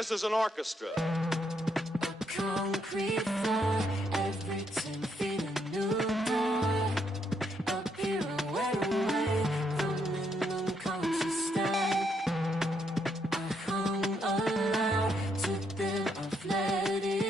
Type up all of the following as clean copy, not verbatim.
this is an orchestra. Concrete floor, every 10 feet a new door. A pirouette away from an unconscious state. I hung around to build a flatty.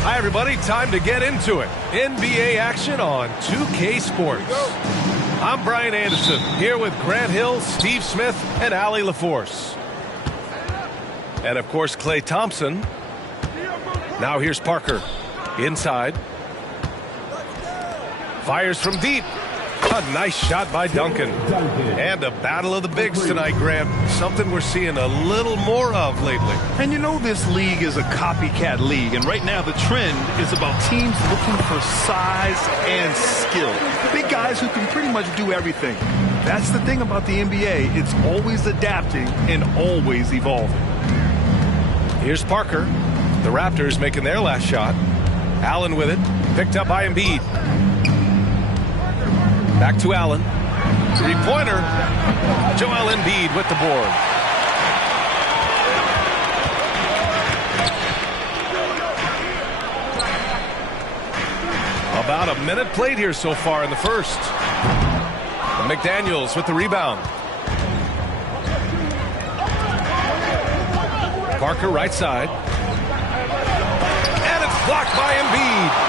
Hi, everybody. Time to get into it. NBA action on 2K Sports. I'm Brian Anderson, here with Grant Hill, Steve Smith, and Allie LaForce. And, of course, Klay Thompson. Now here's Parker. Inside. Fires from deep. A nice shot by Duncan. And a battle of the bigs tonight, Grant. Something we're seeing a little more of lately. And you know this league is a copycat league, and right now the trend is about teams looking for size and skill. Big guys who can pretty much do everything. That's the thing about the NBA. It's always adapting and always evolving. Here's Parker. The Raptors making their last shot. Allen with it. Picked up by Embiid. Back to Allen. Three-pointer. Joel Embiid with the board. About a minute played here so far in the first. McDaniels with the rebound. Parker right side. And it's blocked by Embiid.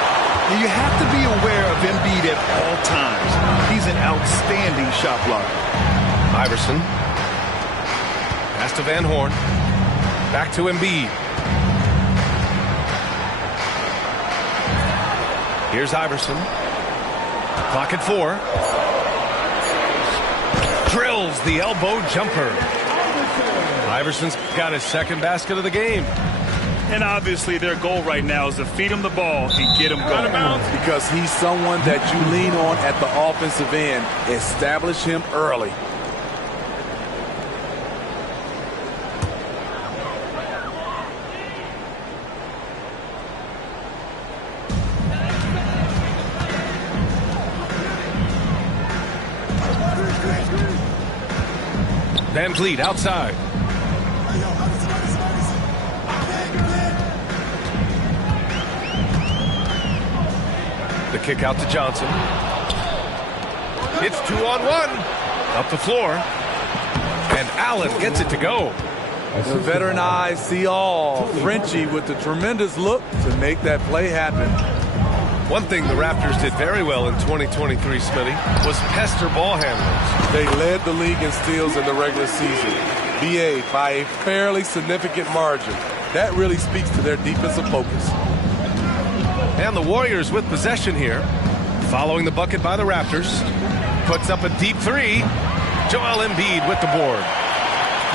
You have to be aware of Embiid at all times. He's an outstanding shot blocker. Iverson. Pass to Van Horn. Back to Embiid. Here's Iverson. Clock at 4. Drills the elbow jumper. Iverson's got his second basket of the game. And obviously their goal right now is to feed him the ball and get him going. Because he's someone that you lean on at the offensive end. Establish him early. Van Vliet outside. The kick out to Johnson. It's 2-on-1. Up the floor. And Allen gets it to go. The veteran eyes see all. Frenchie with the tremendous look to make that play happen. One thing the Raptors did very well in 2023, Smitty, was pester ball handlers. They led the league in steals in the regular season. BA by a fairly significant margin. That really speaks to their defensive focus. And the Warriors with possession here. Following the bucket by the Raptors. Puts up a deep three. Joel Embiid with the board.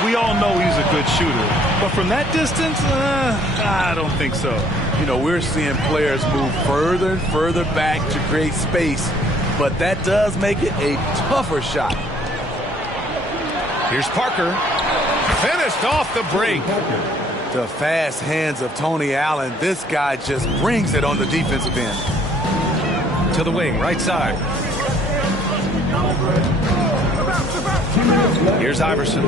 We all know he's a good shooter. But from that distance, I don't think so. You know, we're seeing players move further and further back to create space. But that does make it a tougher shot. Here's Parker. Finished off the break. The fast hands of Tony Allen. This guy just brings it on the defensive end. To the wing, right side. Here's Iverson.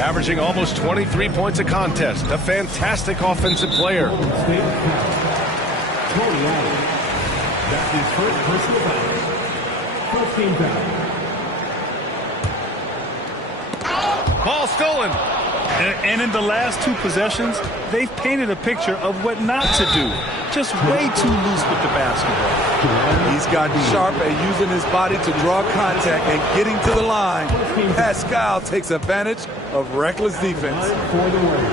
Averaging almost 23 points a contest. A fantastic offensive player. Tony Allen. That's his first personal foul. First team foul. Ball stolen. And in the last two possessions, they've painted a picture of what not to do. Just way too loose with the basketball. He's gotten sharp at using his body to draw contact and getting to the line. Pascal takes advantage of reckless defense.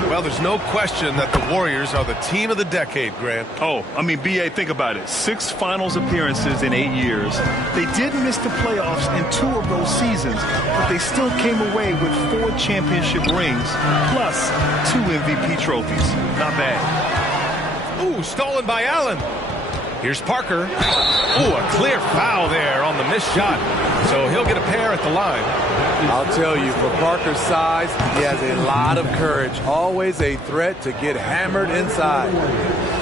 Well, there's no question that the Warriors are the team of the decade, Grant. Oh, I mean, B.A., think about it. 6 finals appearances in 8 years. They did miss the playoffs in 2 of those seasons, but they still came away with 4 championship rings, plus 2 MVP trophies. Not bad. Ooh, stolen by Allen. Here's Parker. Ooh, a clear foul there on the missed shot. So he'll get a pair at the line. I'll tell you, for Parker's size, he has a lot of courage. Always a threat to get hammered inside.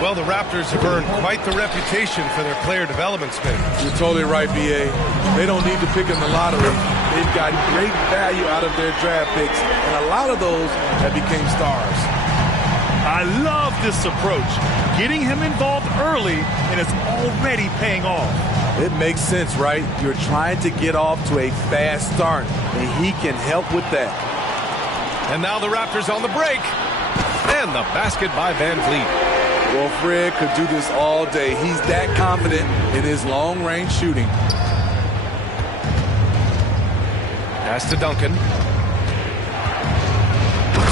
Well, the Raptors have earned quite the reputation for their player development spin. You're totally right, B.A. They don't need to pick in the lottery. They've got great value out of their draft picks, and a lot of those have become stars. I love this approach. Getting him involved early, and it's already paying off. It makes sense, right? You're trying to get off to a fast start, and he can help with that. And now the Raptors on the break. And the basket by Van Vliet. Well, Fred could do this all day. He's that confident in his long-range shooting. Pass to Duncan.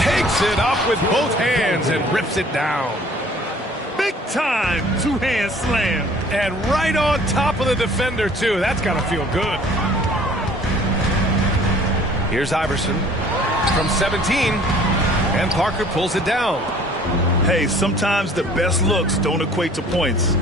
Takes it up with both hands and rips it down. Big time two-hand slam. And right on top of the defender, too. That's got to feel good. Here's Iverson from 17. And Parker pulls it down. Hey, sometimes the best looks don't equate to points.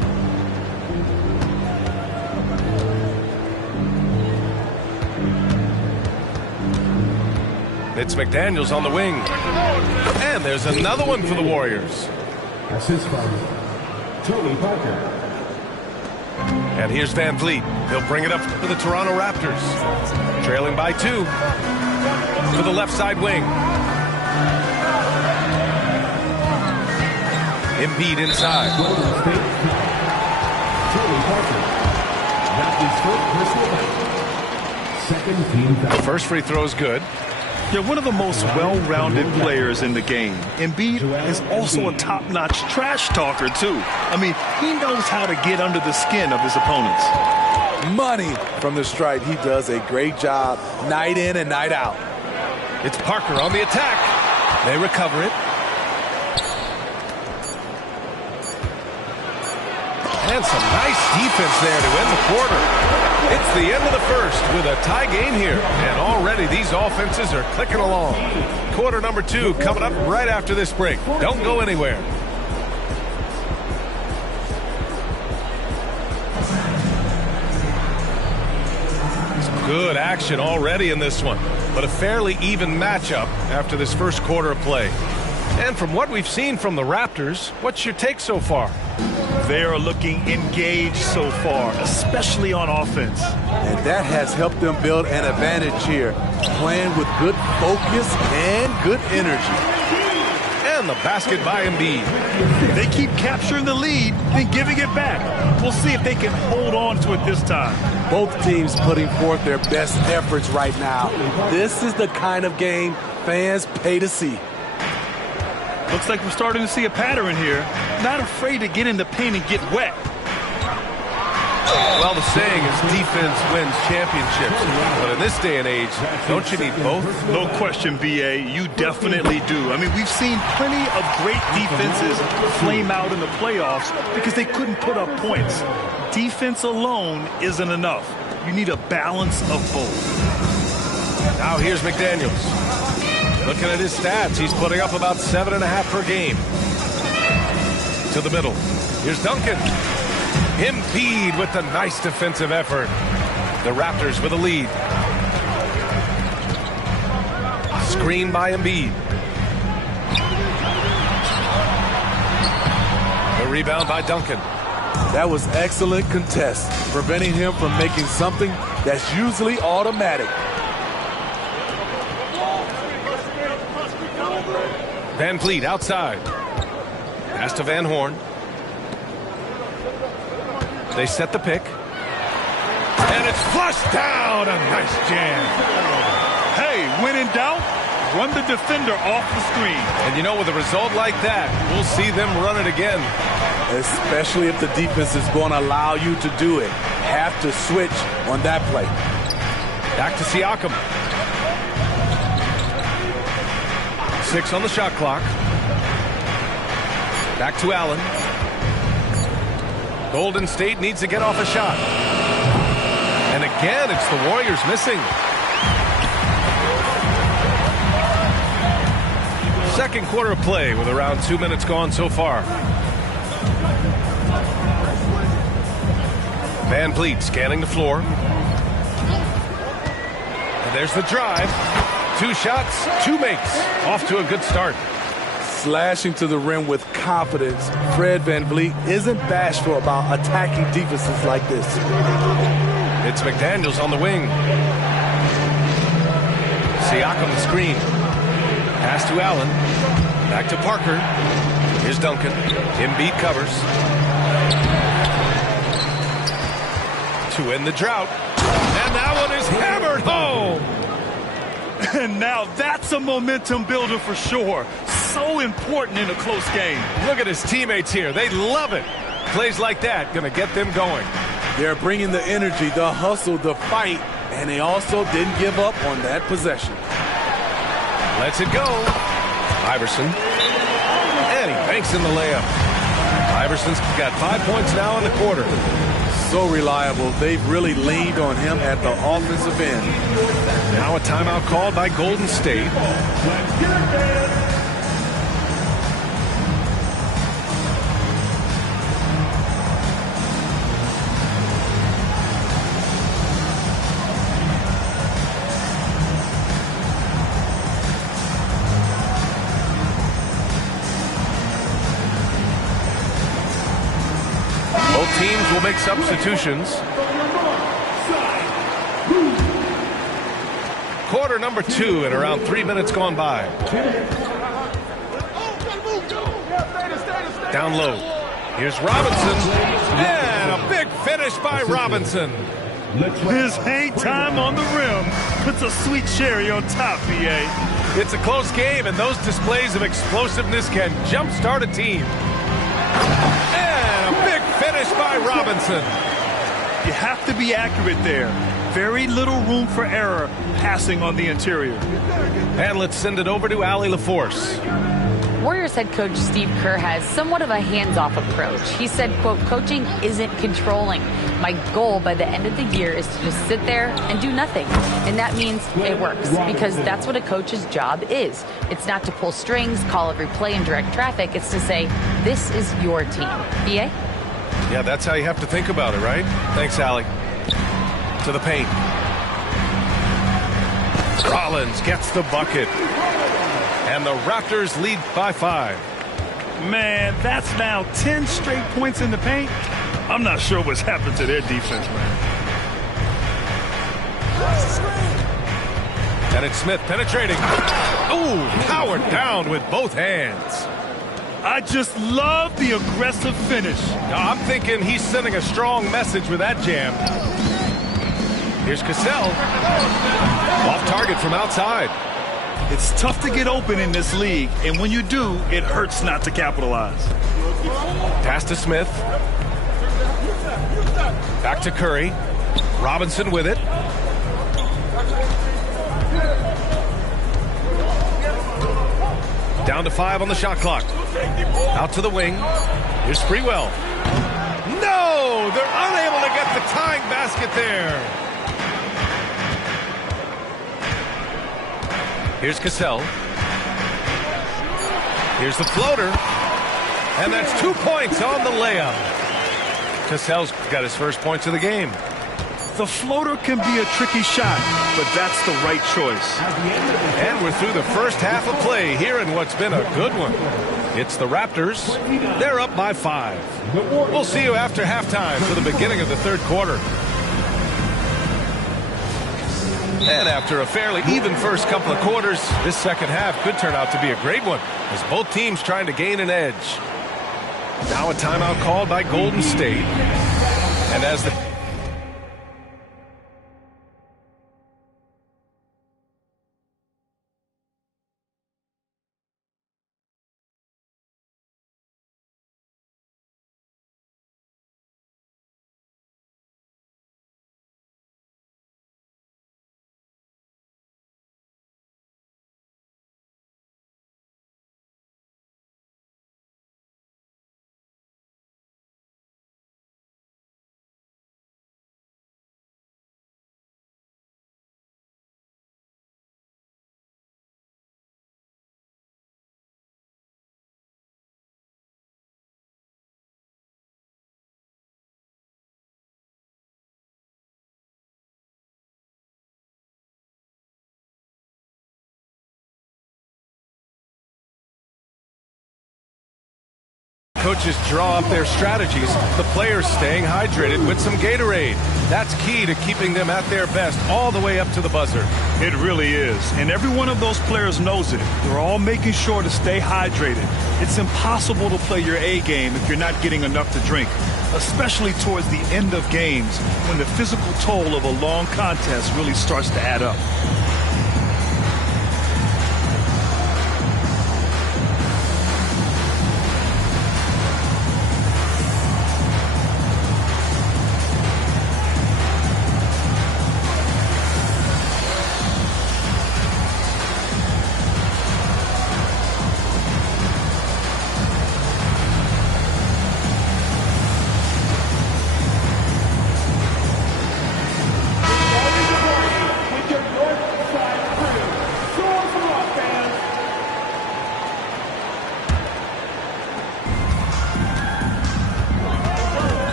It's McDaniels on the wing. And there's another one for the Warriors. That's his foul. Tony Parker. And here's Van Vliet. He'll bring it up for the Toronto Raptors. Trailing by 2 for the left side wing. Embiid inside. Tony Parker. That's his first personal foul. Second team foul. First free throw is good. They're one of the most well-rounded players in the game. Embiid is also a top-notch trash talker, too. I mean, he knows how to get under the skin of his opponents. Money from the stripe. He does a great job night in and night out. It's Parker on the attack. They recover it. And some nice defense there to end the quarter. It's the end of the first with a tie game here. And already these offenses are clicking along. Quarter number 2 coming up right after this break. Don't go anywhere. Some good action already in this one. But a fairly even matchup after this first quarter of play. And from what we've seen from the Raptors, what's your take so far? They are looking engaged so far, especially on offense. And that has helped them build an advantage here, playing with good focus and good energy. And the basket by Embiid. They keep capturing the lead, then giving it back. We'll see if they can hold on to it this time. Both teams putting forth their best efforts right now. This is the kind of game fans pay to see. Looks like we're starting to see a pattern here. Not afraid to get in the paint and get wet. Well, the saying is defense wins championships. But in this day and age, don't you need both? No question, B.A. You definitely do. I mean, we've seen plenty of great defenses flame out in the playoffs because they couldn't put up points. Defense alone isn't enough. You need a balance of both. Now here's McDaniels. Looking at his stats, he's putting up about 7.5 per game. To the middle. Here's Duncan. Embiid with the nice defensive effort. The Raptors with a lead. Screen by Embiid. The rebound by Duncan. That was excellent contest, preventing him from making something that's usually automatic. Van Vliet outside. Pass to Van Horn. They set the pick. And it's flushed down. A nice jam. Hey, when in doubt, Run the defender off the screen. And you know, with a result like that, we'll see them run it again. Especially if the defense is going to allow you to do it. Have to switch on that play. Back to Siakam. 6 on the shot clock. Back to Allen. Golden State needs to get off a shot. And again, it's the Warriors missing. Second quarter of play with around 2 minutes gone so far. Van Vliet scanning the floor. And there's the drive. 2 shots, 2 makes. Off to a good start. Slashing to the rim with confidence. Fred Van Vliet isn't bashful about attacking defenses like this. It's McDaniels on the wing. Siakam the screen. Pass to Allen. Back to Parker. Here's Duncan. Embiid covers. To end the drought. And that one is hammered home. And now that's a momentum builder for sure. So important in a close game. Look at his teammates here. They love it. Plays like that going to get them going. They're bringing the energy, the hustle, the fight, and they also didn't give up on that possession. Lets it go. Iverson. And he banks in the layup. Iverson's got 5 points now in the quarter. So reliable. They've really leaned on him at the offensive end. Now a timeout called by Golden State. Both teams will make substitutions. Quarter number 2 and around 3 minutes gone by. Down low. Here's Robinson. And a big finish by Robinson. His hang time on the rim puts a sweet cherry on top, BA. It's a close game, and those displays of explosiveness can jumpstart a team. And a big finish by Robinson. You have to be accurate there. Very little room for error passing on the interior. And let's send it over to Allie LaForce. Warriors head coach Steve Kerr has somewhat of a hands-off approach. He said, quote, coaching isn't controlling. My goal by the end of the year is to just sit there and do nothing. And that means it works because that's what a coach's job is. It's not to pull strings, call every play, and direct traffic. It's to say, this is your team. BA? Yeah, that's how you have to think about it, right? Thanks, Allie. To the paint. Rollins gets the bucket. And the Raptors lead by 5. Man, that's now 10 straight points in the paint. I'm not sure what's happened to their defense, man. And it's Smith penetrating. Ooh, powered down with both hands. I just love the aggressive finish. I'm thinking he's sending a strong message with that jam. Here's Cassell. Off target from outside. It's tough to get open in this league, and when you do, it hurts not to capitalize. Pass to Smith. Back to Curry. Robinson with it. Down to 5 on the shot clock. Out to the wing. Here's Sprewell. No! They're unable to get the tying basket there. Here's Cassell. Here's the floater. And that's 2 points on the layup. Cassell's got his first points of the game. The floater can be a tricky shot, but that's the right choice. And we're through the first half of play here in what's been a good one. It's the Raptors. They're up by 5. We'll see you after halftime for the beginning of the third quarter. And after a fairly even first couple of quarters, this second half could turn out to be a great one as both teams trying to gain an edge. Now a timeout called by Golden State. And as the coaches draw up their strategies, the players staying hydrated with some Gatorade. That's key to keeping them at their best all the way up to the buzzer. It really is. And every one of those players knows it. They're all making sure to stay hydrated. It's impossible to play your A game if you're not getting enough to drink, especially towards the end of games when the physical toll of a long contest really starts to add up.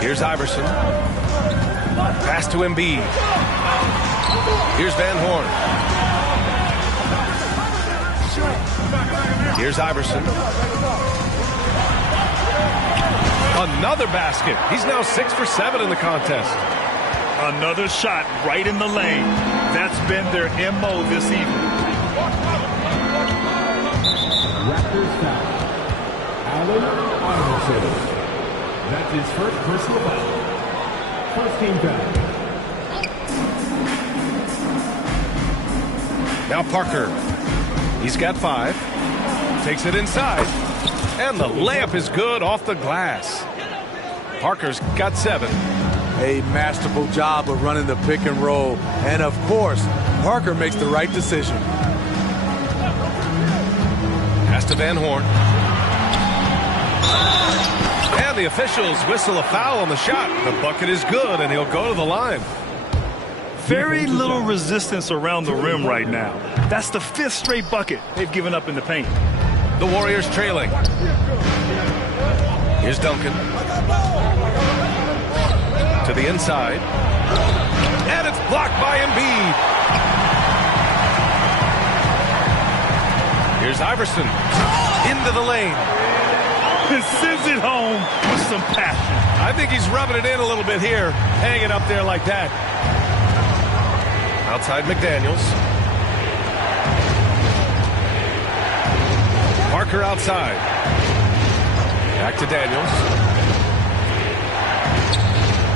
Here's Iverson. Pass to Embiid. Here's Van Horn. Here's Iverson. Another basket. He's now 6 for 7 in the contest. Another shot right in the lane. That's been their MO this evening. Raptors foul. Allen Iverson. That's his first personal foul. First team foul. Now Parker. He's got 5. Takes it inside. And the layup is good off the glass. Parker's got 7. A masterful job of running the pick and roll. And of course, Parker makes the right decision. Pass to Van Horn. And the officials whistle a foul on the shot. The bucket is good, and he'll go to the line. Very little resistance around the rim right now. That's the 5th straight bucket they've given up in the paint. The Warriors trailing. Here's Duncan. To the inside. And it's blocked by Embiid. Here's Iverson. Into the lane. And sends it home with some passion. I think he's rubbing it in a little bit here. Hanging up there like that. Outside McDaniels. Parker outside. Back to Daniels.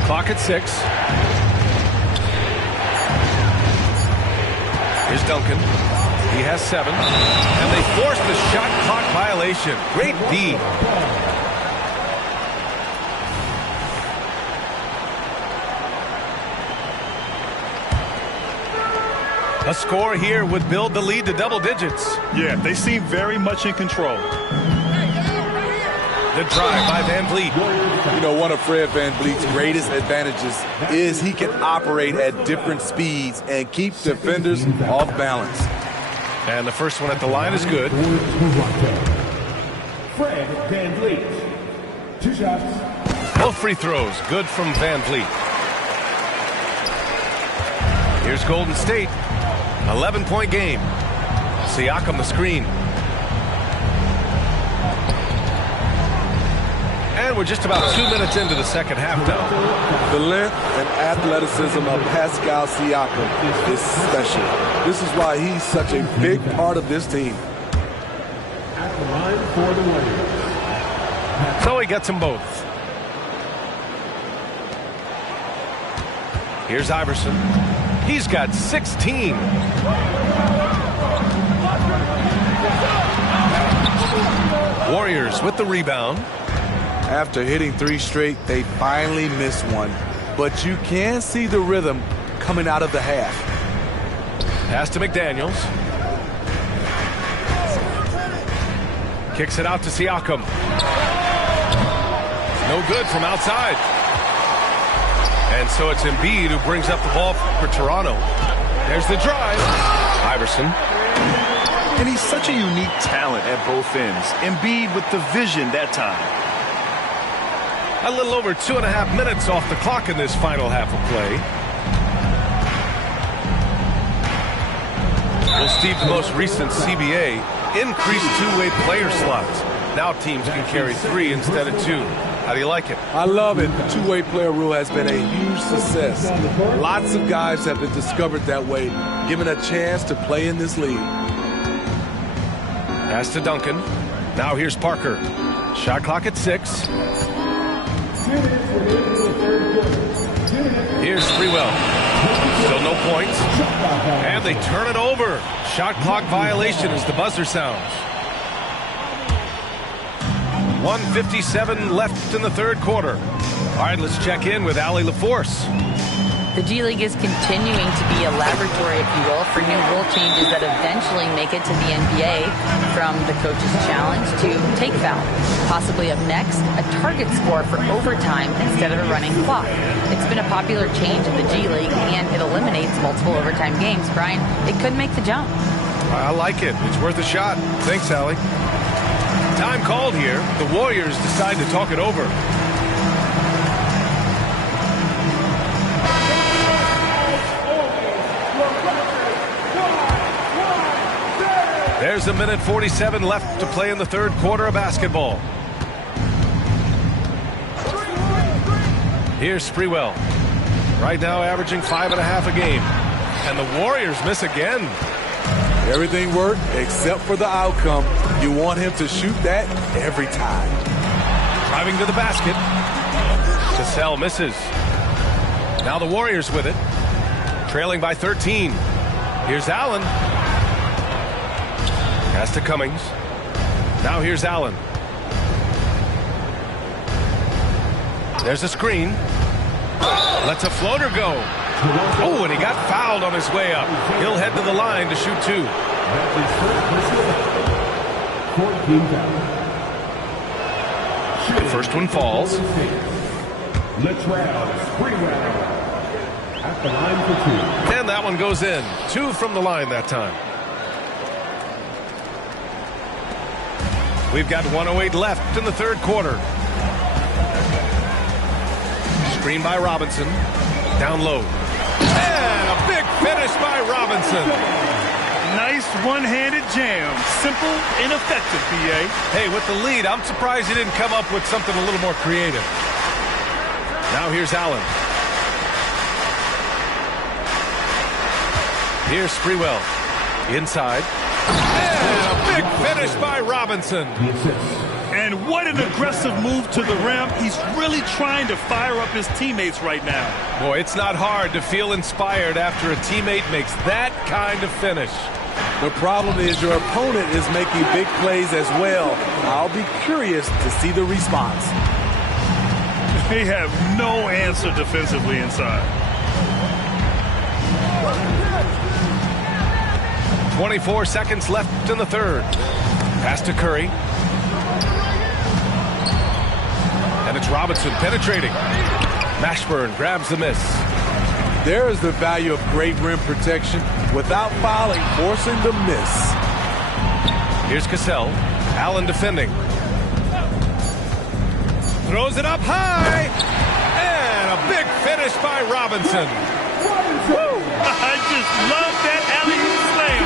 Clock at 6. Here's Duncan. He has 7. And they force the shot clock violation. Great D. A score here would build the lead to double digits. Yeah, they seem very much in control. The drive by Van Vliet. You know, one of Fred Van Vliet's greatest advantages is he can operate at different speeds and keep defenders off balance. And the first one at the line is good. Fred Van Vliet. 2 shots. Both free throws good from Van Vliet. Here's Golden State. 11-point game. Siakam the screen. And we're just about 2 minutes into the second half now. The length and athleticism of Pascal Siakam is special. This is why he's such a big part of this team. At the line for the Warriors. So he gets them both. Here's Iverson. He's got 16. Warriors with the rebound. After hitting 3 straight, they finally missed one. But you can see the rhythm coming out of the half. Pass to McDaniels. Kicks it out to Siakam. No good from outside. And so it's Embiid who brings up the ball for Toronto. There's the drive. Iverson. And he's such a unique talent at both ends. Embiid with the vision that time. A little over 2.5 minutes off the clock in this final half of play. Well, Steve, the most recent CBA increased two-way player slots. Now teams can carry 3 instead of 2. How do you like it? I love it. The two-way player rule has been a huge success. Lots of guys have been discovered that way, given a chance to play in this league. Pass to Duncan. Now here's Parker. Shot clock at 6. Here's Sprewell. Still no points. And they turn it over. Shot clock violation as the buzzer sounds. 1:57 left in the third quarter. All right, let's check in with Allie LaForce. The G League is continuing to be a laboratory, if you will, for new rule changes that eventually make it to the NBA, from the coach's challenge to take foul. Possibly up next, a target score for overtime instead of a running clock. It's been a popular change in the G League, and it eliminates multiple overtime games. Brian, it could make the jump. I like it. It's worth a shot. Thanks, Allie. Time called here. The Warriors decide to talk it over. There's 1:47 left to play in the third quarter of basketball. Here's Sprewell. Right now averaging 5.5 a game. And the Warriors miss again. Everything worked except for the outcome. You want him to shoot that every time. Driving to the basket. Cassell misses. Now the Warriors with it. Trailing by 13. Here's Allen. Pass to Cummings. Now here's Allen. There's a screen. Lets a floater go. Oh, and he got fouled on his way up. He'll head to the line to shoot 2. That's his first personal foul. 14 foul. The first one falls. Latrell Sprewell at the line for 2. And that one goes in. 2 from the line that time. We've got 1:08 left in the third quarter. Screen by Robinson. Down low. And a big finish by Robinson. Nice one-handed jam. Simple and effective, BA. Hey, with the lead, I'm surprised he didn't come up with something a little more creative. Now here's Allen. Here's Sprewell. Inside. And a big finish by Robinson. And what an aggressive move to the rim. He's really trying to fire up his teammates right now. Boy, it's not hard to feel inspired after a teammate makes that kind of finish. The problem is your opponent is making big plays as well. I'll be curious to see the response. They have no answer defensively inside. 24 seconds left in the third. Pass to Curry. And it's Robinson penetrating. Mashburn grabs the miss. There is the value of great rim protection without fouling, forcing the miss. Here's Cassell. Allen defending. Throws it up high. And a big finish by Robinson. Woo! I just love that alley-oop slam.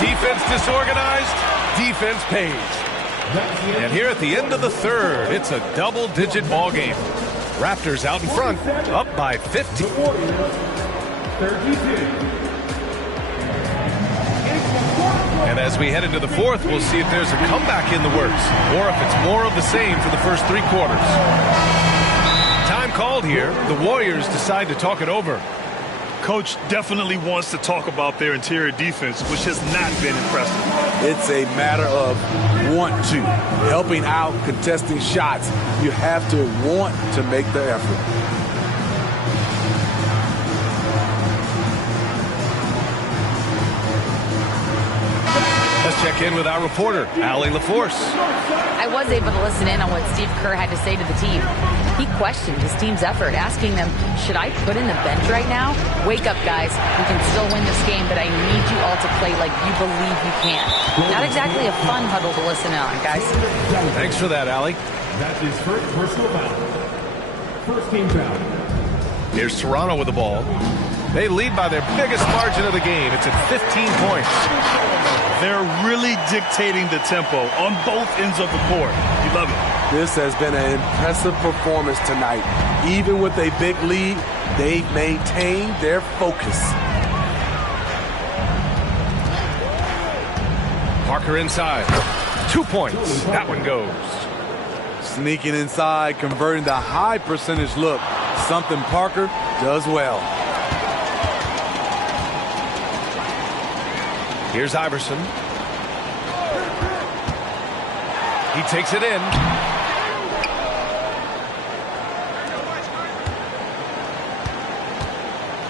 Defense disorganized. Defense pays. And here at the end of the third, it's a double-digit ball game. Raptors out in front, up by 50. And as we head into the fourth, we'll see if there's a comeback in the works, or if it's more of the same for the first 3 quarters. Time called here. The Warriors decide to talk it over. Coach definitely wants to talk about their interior defense, which has not been impressive. It's a matter of want to. Helping out, contesting shots. You have to want to make the effort. Let's check in with our reporter, Allie LaForce. I was able to listen in on what Steve Kerr had to say to the team. He questioned his team's effort, asking them, should I put in the bench right now? Wake up, guys. We can still win this game, but I need you all to play like you believe you can. Not exactly a fun huddle to listen in on, guys. Thanks for that, Allie. That's his first personal foul. First team foul. Here's Toronto with the ball. They lead by their biggest margin of the game. It's at 15 points. They're really dictating the tempo on both ends of the court. You love it. This has been an impressive performance tonight. Even with a big lead, they've maintained their focus. Parker inside. 2 points. That one goes. Sneaking inside, converting the high percentage look. Something Parker does well. Here's Iverson. He takes it in.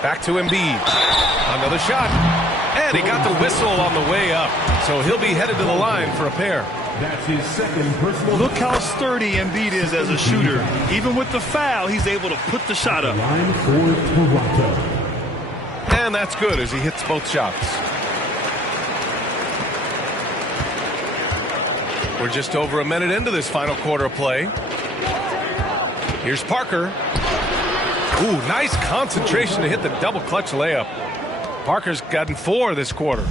Back to Embiid. Another shot. And he got the whistle on the way up. So he'll be headed to the line for a pair. That's his second personal. Look how sturdy Embiid is as a shooter. Even with the foul, he's able to put the shot up. Line for Toronto. And that's good as he hits both shots. We're just over a minute into this final quarter of play. Here's Parker. Ooh, nice concentration to hit the double clutch layup. Parker's gotten 4 this quarter.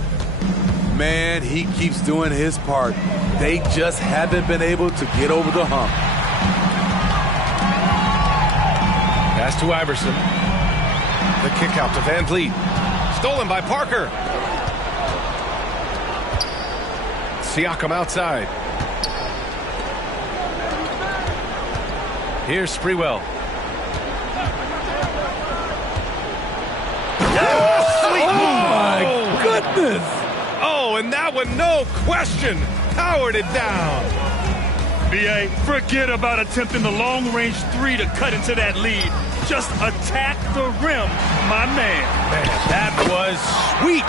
Man, he keeps doing his part. They just haven't been able to get over the hump. Pass to Iverson. The kick out to Van Vliet. Stolen by Parker. Siakam outside. Here's Sprewell. Goodness! Oh, and that one, no question, powered it down. B.A., forget about attempting the long-range 3 to cut into that lead. Just attack the rim, my man. Man, that was sweet.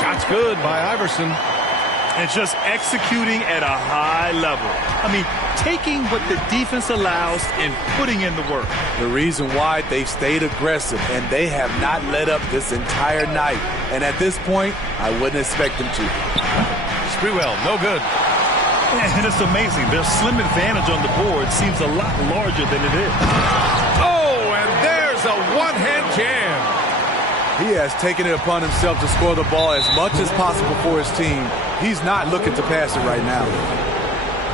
Shot's good by Iverson. And just executing at a high level. I mean, taking what the defense allows and putting in the work. The reason why they've stayed aggressive and they have not let up this entire night. And at this point, I wouldn't expect them to. Sprewell, no good. And it's amazing. Their slim advantage on the board seems a lot larger than it is. Oh, and there's a one-hand jam. He has taken it upon himself to score the ball as much as possible for his team. He's not looking to pass it right now.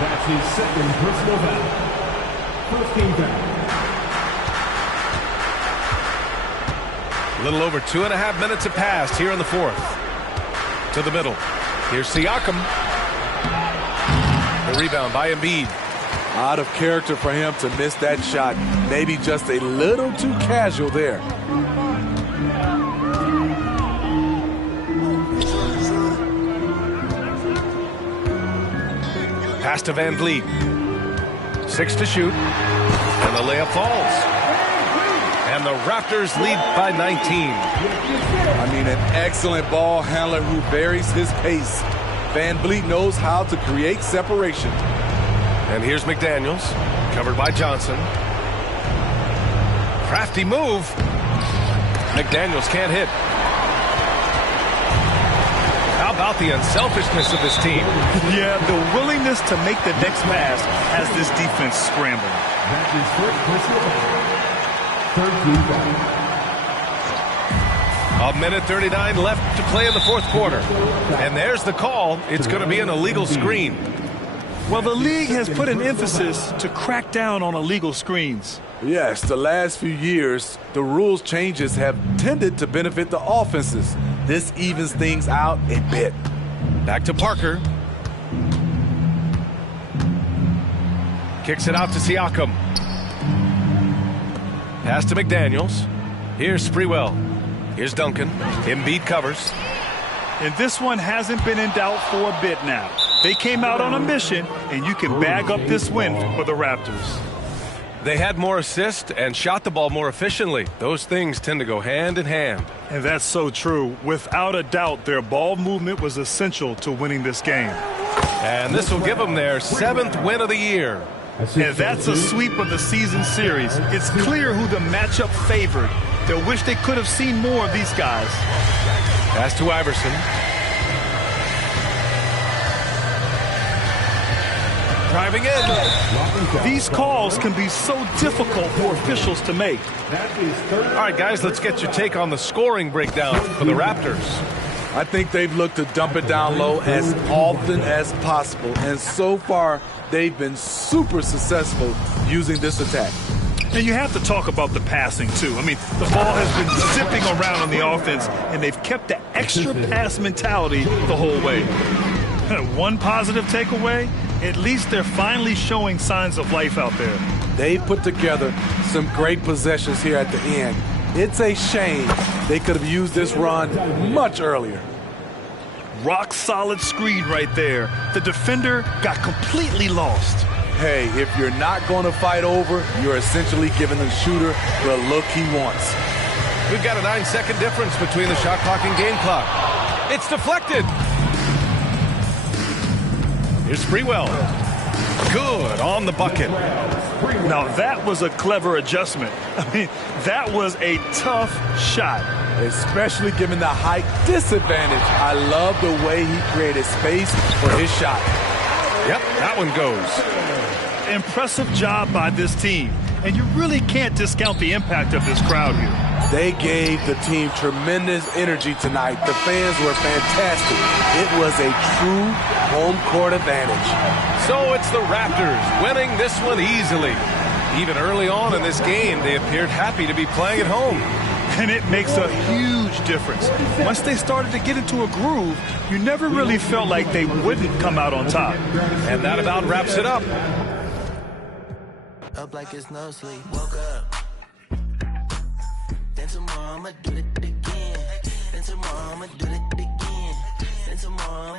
That's his second personal foul. First team foul. A little over 2.5 minutes have passed here in the fourth. To the middle. Here's Siakam. The rebound by Embiid. Out of character for him to miss that shot. Maybe just a little too casual there. Pass to Van Vliet. 6 to shoot. And the layup falls. And the Raptors lead by 19. I mean, an excellent ball handler who varies his pace. Van Vliet knows how to create separation. And here's McDaniels, covered by Johnson. Crafty move. McDaniels can't hit. How about the unselfishness of this team? Yeah, the willingness to make the next pass has this defense scrambling. That's his first personal foul. Third team foul. 1:39 left to play in the fourth quarter. And there's the call. It's going to be an illegal screen. Well, the league has put an emphasis to crack down on illegal screens. Yes, the last few years, the rules changes have tended to benefit the offenses. This evens things out a bit. Back to Parker. Kicks it out to Siakam. Pass to McDaniels. Here's Sprewell. Here's Duncan. Embiid covers. And this one hasn't been in doubt for a bit now. They came out on a mission, and you can bag up this win for the Raptors. They had more assists and shot the ball more efficiently. Those things tend to go hand in hand. And that's so true. Without a doubt, their ball movement was essential to winning this game. And this will give them their 7th win of the year. And that's a sweep of the season series. It's clear who the matchup favored. They wish they could have seen more of these guys. Pass to Iverson. Driving in. These calls can be so difficult for officials to make. That is third. All right, guys, let's get your take on the scoring breakdown for the Raptors. I think they've looked to dump it down low as often as possible. And so far, they've been super successful using this attack. And you have to talk about the passing, too. I mean, the ball has been zipping around on the offense, and they've kept the extra pass mentality the whole way. One positive takeaway, at least they're finally showing signs of life out there. They've put together some great possessions here at the end. It's a shame they could have used this run much earlier. Rock solid screen right there. The defender got completely lost. Hey, if you're not going to fight over, you're essentially giving the shooter the look he wants. We've got a 9-second difference between the shot clock and game clock. It's deflected. Here's Sprewell. Good on the bucket. Now, that was a clever adjustment. I mean, that was a tough shot. Especially given the height disadvantage. I love the way he created space for his shot. Yep, that one goes. Impressive job by this team. And you really can't discount the impact of this crowd here. They gave the team tremendous energy tonight. The fans were fantastic. It was a true home court advantage. So it's the Raptors winning this one easily. Even early on in this game, they appeared happy to be playing at home. And it makes a huge difference. Once they started to get into a groove, you never really felt like they wouldn't come out on top. And that about wraps it up. Up like it's no sleep. Woke up. Then tomorrow I'ma do it again. Then tomorrow I'ma do it again. Then tomorrow